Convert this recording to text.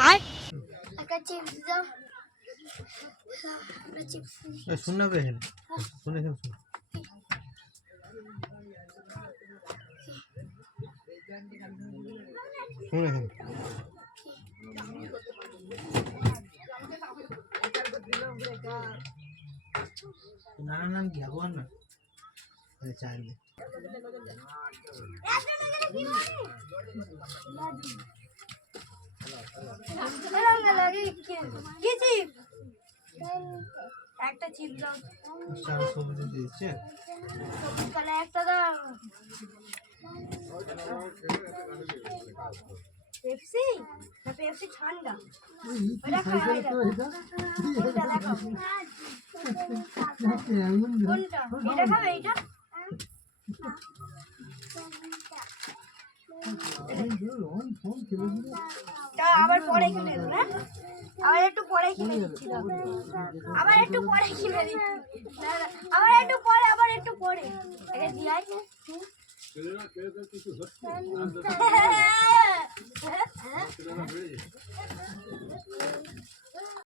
আয় একটা চিপস দাও একটা চিপস শুন না বে শুনে শুন শুনে শুন নানা নাম কি ভগবান না চাইলে একটা চিপস দাও সবজি দিচ্ছে তাহলে একটা দাও পেপসি না পেপসি ঠান্ডা ওটা খাওয়া যায় কোনটা দেখো কোনটা এটা খাবে এটা আবার পরে কিনে দেবো হ্যাঁ আবার একটু পরে কিনে দিচ্ছি আবার একটু পরে কিনে দিচ্ছি আবার একটু পরে এটা দিয়ে